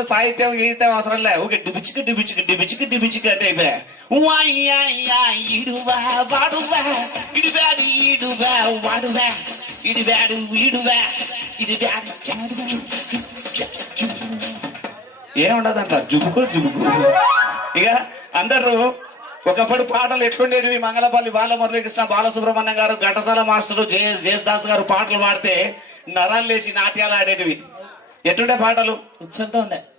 పాటలు సాహిత్యం గీతం అవసరం లే. ఓకే డిబిచికి డిబిచికి డిబిచికి డిబిచికి అంటే అయిపోయా. వాయ్యా ఇడువా వాడువా ఇడివాడు ఈడువా వాడువా ఇడివాడు వీడువా ఇది ఏముండదంట? జుబుకు జుబుకు ఇక అందరూ ఒకప్పుడు పాటలు ఎట్లుండేవి మంగళపల్లి బాల మురళీకృష్ణ బాలసుబ్రహ్మణ్యం గారు ఘటసాల మాస్టర్ జేఎస్ దాస్ గారు పాటలు పాడితే నరాలు లేచి నాట్యాలు ఆడేటివి. ఎట్లుండే పాటలు?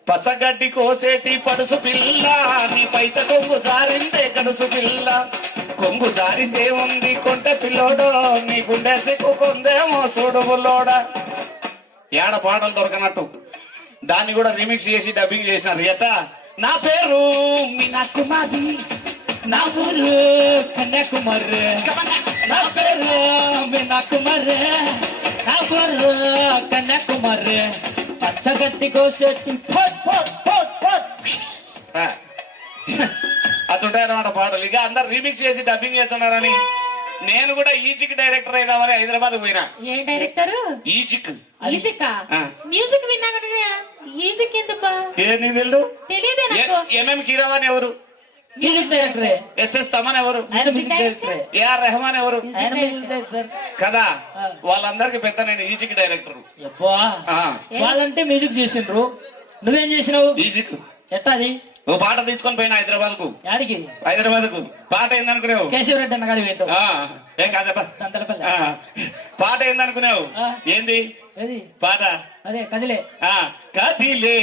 పచ్చగడ్డి కోసేటి పడుసు పిల్ల నీ పైత కొంగు జారిందే గడుసు పిల్ల. కొంగు జారిందే ఉంది కొంటె పిల్లోడో నీ గుండె సిక్కు కొందేమో సోడు బుల్లోడా ఏడ పాటలు దొరకనట్టు. దాన్ని కూడా రిమిక్స్ చేసి డబ్బింగ్ చేసినారు ఎట నా పేరు మీనా కుమారి నా ఊరు కన్యాకుమారి. నా పేరు మీనాకుమారి నా ఊరు కన్యాకుమారి. పచ్చగట్టి కోసెట్టి అన్నమాట పాటలు. ఇక అందరు రీమిక్స్ చేసి డబ్బింగ్ చేస్తున్నారని. నేను కూడా ఈజిక్ డైరెక్టర్ అయిదామని హైదరాబాద్ పోయినా. ఏ డైరెక్టర్ ఈజిక్. మ్యూజిక్ ఆ. మ్యూజిక్ విన్నాగానే మ్యూజిక్ ఎందుకు తెలియదే నాకు. ఎంఎం కీరవాన్ ఎవరు? మ్యూజిక్ డైరెక్టరే ఎస్ఎస్ తమన్ ఎవరు? ఆయన మ్యూజిక్ డైరెక్టరే ఏఆర్ రెహమాన్ ఎవరు? ఆయన మ్యూజిక్ డైరెక్టర్ కదా? వాళ్ళందరికి పెద్ద నేను ఈజిక్ డైరెక్టర్. వాళ్ళంటే మ్యూజిక్ చేసిండ్రు. నువ్వేం చేసినావు? ఈజిక్ ఎట్టాది? ఓ పాట తీసుకొని పోయినా హైదరాబాద్కు యాడికి? హైదరాబాద్కు పాట ఏందనుకునేవు? కేశవరెడ్డి అన్న కాడి పెట్టు ఏం కాదప్ప పాట ఏందనుకునేవు ఆ. ఏంది? పాట? అదే కదిలే. ఆ కదిలే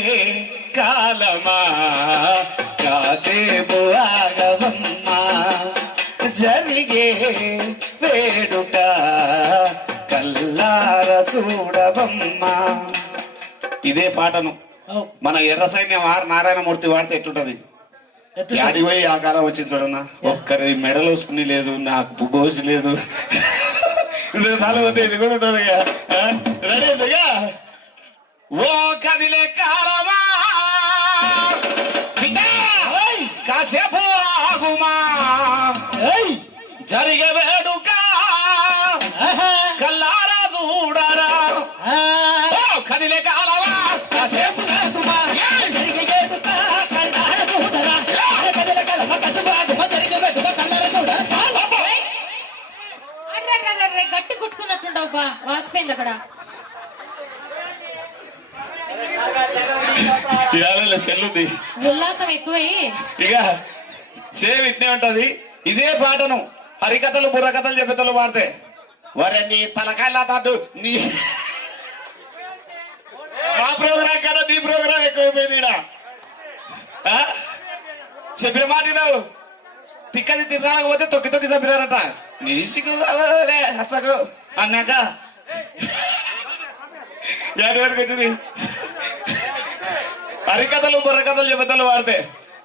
కాలమా? కాసేపు ఆగవమ్మా? జరిగే వేడుక కల్లార చూడవమ్మా? ఇదే పాటను. మన ఎర్ర సైన్యం ఆర్ నారాయణమూర్తి వాడితే ఎట్టుంటది ఎట్లుంది? యాడి పోయి ఆ కాలం వచ్చింది చూడన్నా. ఒక్కరి మెడలు వస్తుంది లేదు నాకు గోసి లేదు. ఇది తలవద్ద ఇది కూడా ఉంటుంది ఇక. ఆ? రెడీ వాసిపోయింది అక్కడ. ఉల్లాసం ఎక్కువై. ఇక సేమ్ ఇట్నే ఉంటది. ఇదే పాటను హరికథలు బుర్రకథలు చెప్పేతలు పాడితే వరే నీ తలకాయల తాటు నీ మా ప్రోగ్రాం కదా నీ ప్రోగ్రాం ఎక్కువైపోయింది ఆ? చెప్పిన మాట విన్నావు తిక్కది తినకపోతే తొక్కి తొక్కి చెప్పినారట నీ సిగ్గు అసలు. అన్నాక ఎటు వరకు వచ్చింది. హరికథలు బుర్రకథలు చెబుతలు వాడితే.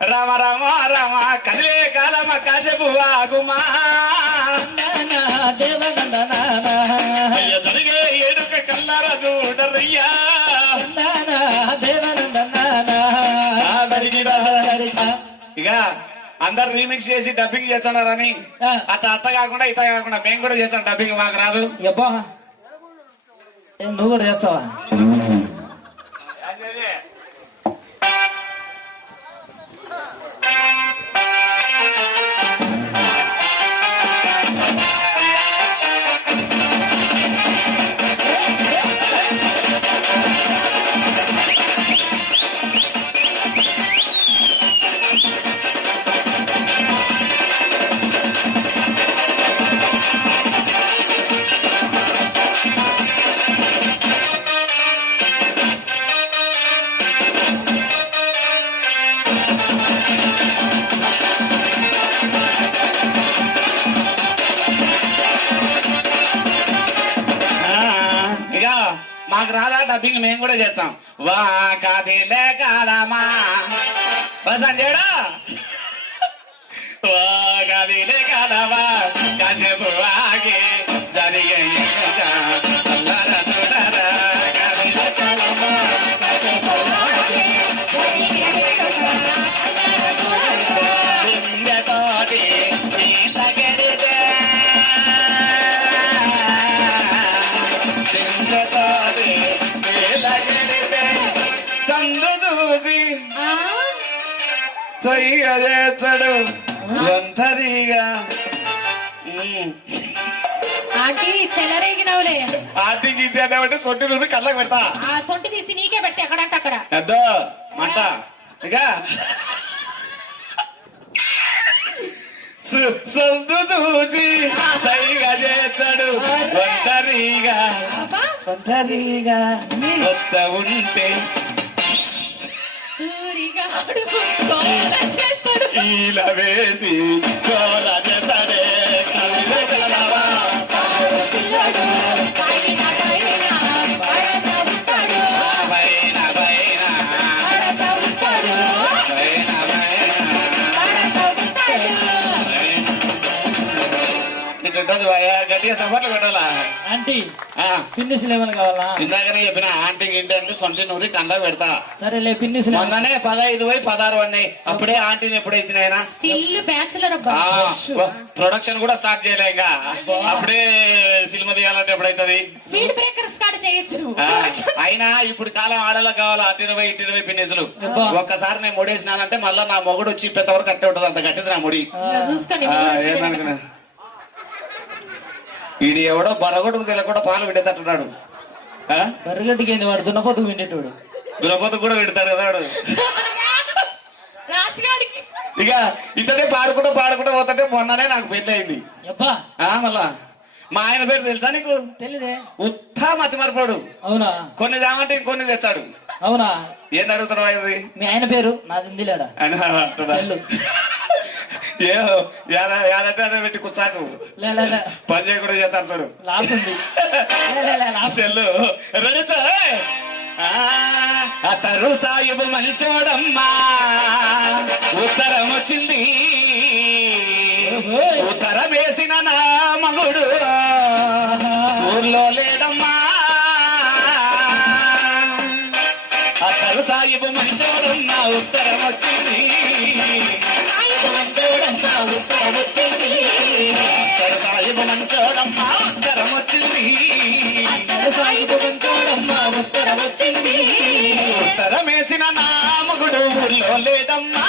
రామ రామ రామ కదిలే కాలమ కాసేపు ఆగుమా. జరిగే ఏడుక కల్లార చూడరయ్యా. ఇక అందరు రీమిక్స్ చేసి డబ్బింగ్ చేస్తున్నారని. అట్ట అట్ట కాకుండా ఇట్ట కాకుండా మేము కూడా చేస్తాం డబ్బింగ్ మాకు రాదు. యబ్బా. ఏ, నువ్వు కూడా చేస్తావా? డబ్బింగ్ మేము కూడా చేస్తాం. వా కదిలే కాలమా బసం సంజయుడు వా కదిలే కాలమా కాసేపు వాగే సందు చూసి సైగా చేస్తాడు ఒంటరిగా. ఆంటీ చెలరేగినవులే. ఆర్టికి ఇంటి అంటే సొంటి నుండి కళ్ళకి పెడతా. ఆ సొంటి తీసి నీకే పెట్టి ఎక్కడంటే అక్కడ? ఎద్దో మంట. ఇక. సు- సందు చూసి సైగా చేస్తాడు ఒంటరిగా. ఒంటరిగా. వచ్చ ఉంటే ఇలా వేసి కోల చేస్తాడే. ఉంటది గట్టిగా సపోర్ట్లు పెట్టాలా ఆంటీ ఆ, పిన్నిసులు ఏమైనా కావాలా? ఇందాకనే చెప్పిన ఆంటీకి ఇంటి అంటే సొంటి నూరి కండ పెడతా. సరేలే పిన్నిసులు మొన్ననే పదహైదు పోయి పదహారు అన్నాయి. అప్పుడే ఆంటీని ఎప్పుడైతే స్టిల్ బ్యాచులర్ ప్రొడక్షన్ కూడా స్టార్ట్ చేయలే ఇంకా. అప్పుడే సినిమా తీయాలంటే ఎప్పుడైతుంది? స్పీడ్ చేయొచ్చు అయినా ఇప్పుడు కాలం ఆడలకు కావాలి? అటు ఇరవై ఇటు ఇరవై పిన్నిసులు. అబ్బా. ఒక్కసారి నేను ముడేసినానంటే మళ్ళీ నా మొగుడు వచ్చి పెద్దవరకు కట్టే ఉంటుంది అంత గట్టిది నా ముడి. ఈడు ఎవడో బరగొడుకు తెలకుండా పాలు విడేటట్టున్నాడు ఆ? బర్రెగడ్డికి ఏంది వాడు? దున్నపోతు విండేటోడు దురపతి కూడా విడతాడు కదా వాడు. ఇక ఇతనే పాడుకుంటూ పాడుకుంటూ పోతుంటే మొన్ననే నాకు పెళ్ళి అయింది అబ్బా ఆ, మళ్ళా. మా ఆయన పేరు తెలుసా నీకు? తెలీదే. ఉత్తా మతి మరపడు అవునా? కొన్ని దామంటే ఇంకొన్ని తెస్తాడు. అవునా? ఏం అడుగుతున్నావు మీ ఆయన పేరు? నాది ఉందిలేడా? అని అంటున్నా. సెల్లు. ఏ యాదంటే అదే పెట్టి లే పని చేయకుండా చేస్తారు చూడు. సెల్లు. రెడీతో అతరు సాయిబు మంచోడమ్మా. ఉత్తరం వచ్చింది. ఉత్తరం వేసిన నా మగుడు. ఊర్లో లేదమ్మా. అతరు సాయిబు మంచోడమ్మా. ఉత్తరం వచ్చింది. అతరు సాయిబు మంచోడమ్మా ఉత్తరం వచ్చింది ఉత్తరం వేసిన నా మగుడు ఊళ్ళో లేదమ్మా.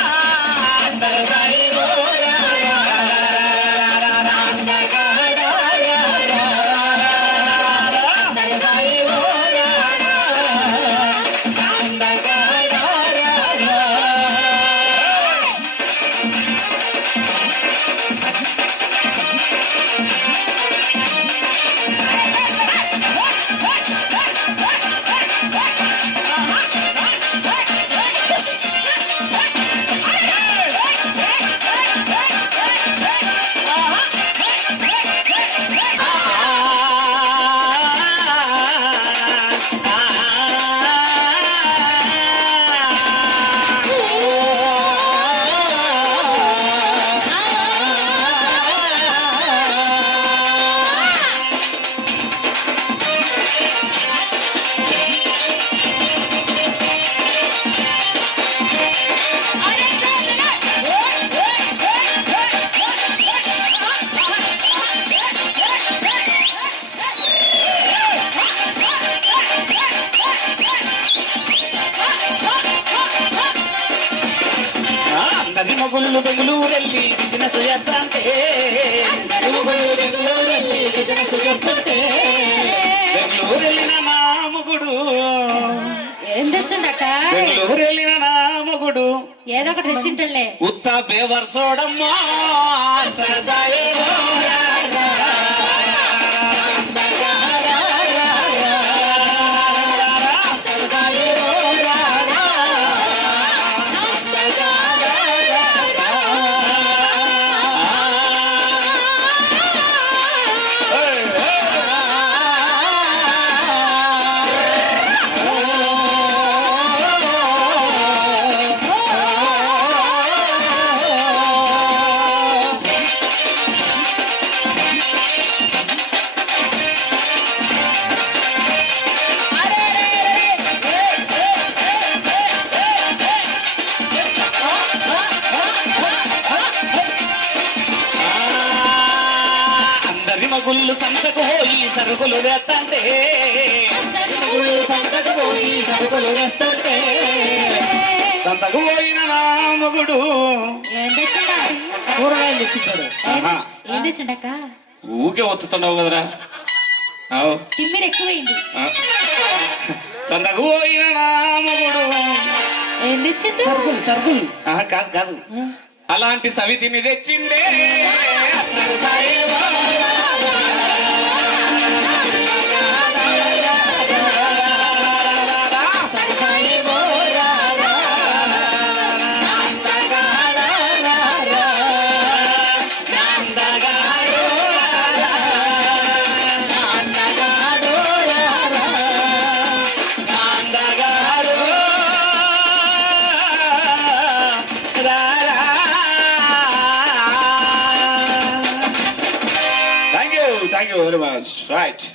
అందరి మొగుళ్ళు బెంగళూరెళ్ళి బిజినెస్ చేద్దాంటే. బెంగళూరు వెళ్ళిన నా మొగుడు. ఏం తెచ్చుండక బెంగళూరు వెళ్ళిన నా మొగుడు. ఏదో ఒకటి తెచ్చింటలే ఉత్త బేవర్సోడమ్మా అంతర సాయేమో. అందరి మగుళ్ళు సంతకు పోయి సరుకులు వేస్తంటే. సంతకు పోయిన నా మొగుడు. ఏం తెచ్చిండా కూరగాయలు తెచ్చింటాడు ఆహా. ఏం తెచ్చిండక్క? ఊకే ఒత్తుతున్నావు కదరా. తిమ్మిరి ఎక్కువైంది. సంతకు పోయిన నా మొగుడు. ఏం తెచ్చిండు? సరుకులు సరుకులు. ఆహా, కాదు కాదు. అలాంటి సవితిని తెచ్చిండే. అత్తరు సాయేవా. otherwise. Right.